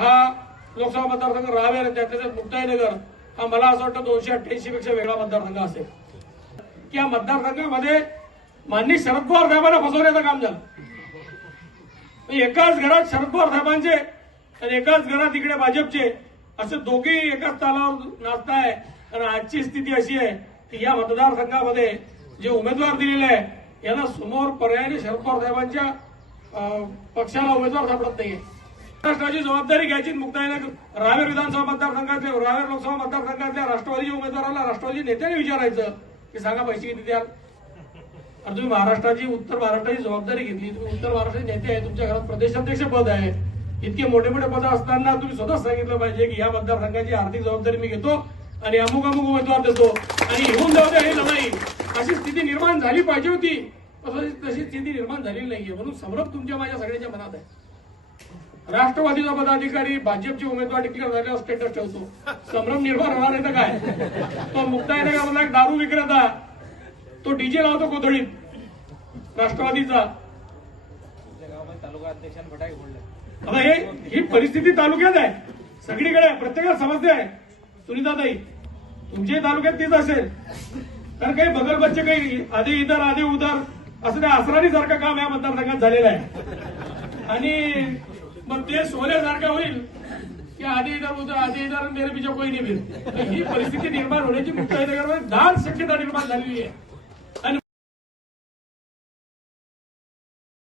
हा लोकसभा मतदारसंघ राहावे आणि त्यात मुक्ताईनगर हा मला असं वाटतं दोनशे अठ्ठ्याऐंशी पेक्षा वेगळा मतदारसंघ असेल. की या मतदारसंघामध्ये माननीय शरद पवार साहेबांना फसवण्याचं काम झालं. एकाच घरात शरद पवार साहेबांचे आणि एकाच घरात इकडे भाजपचे असे दोघेही एकाच तालावर नाचताय आणि आजची स्थिती अशी आहे की या मतदारसंघामध्ये जे उमेदवार दिलेले आहे यांना समोर पर्यायाने शरद पवार साहेबांच्या अं, पक्षाला उमेदवार सापडत नाहीये. महाराष्ट्राची जबाबदारी घ्यायची मुक्ताईने रावेर विधानसभा मतदारसंघातल्या रावेर लोकसभा मतदारसंघातल्या राष्ट्रवादीच्या उमेदवाराला राष्ट्रवादी नेत्याने विचारायचं की सांगा पैसे किती द्याल? आणि तुम्ही महाराष्ट्राची उत्तर महाराष्ट्राची जबाबदारी घेतली तुम्ही उत्तर महाराष्ट्राचे नेते आहे तुमच्या घरात प्रदेशाध्यक्ष पद आहे. इतके मोठे मोठे पद असताना तुम्ही स्वतःच सांगितलं पाहिजे की या मतदारसंघाची आर्थिक जबाबदारी मी घेतो आणि अमुक अमुक उमेदवार देतो आणि येऊन जाऊ द्या हे लढाई अशी स्थिती निर्माण झाली पाहिजे होती. तशी स्थिती निर्माण झालेली नाहीये. म्हणून समरप तुमच्या माझ्या सगळ्यांच्या मनात आहे. राष्ट्रवादीचा पदाधिकारी भाजपचे उमेदवार डिक्लेअर झाल्यावर स्टेटस ठेवतो. संभ्रम निर्माण होणार आहे तर काय? तो मुक्ताईनगरमधला एक दारू विक्रेता. तो डीजे लावतो कोथळीत. राष्ट्रवादीचा. आता हे ही परिस्थिती तालुक्यात आहे. सगळीकडे आहे. प्रत्येकाला समस्या आहे. सुनीताताई तुमच्याही तालुक्यात तीच असेल. कारण काही बगल बच्चे काही आधी इधर आधी उधर असं त्या आसरानी सारखं काम या मतदारसंघात झालेलं आहे. आणि ते सोन्यासारखं होईल की आधी इधर उधर आधी इधर मेरे पीछे कोई नाही फिर. ही परिस्थिती निर्माण होण्याची मुख्य दाट शक्यता निर्माण झालेली आहे. आणि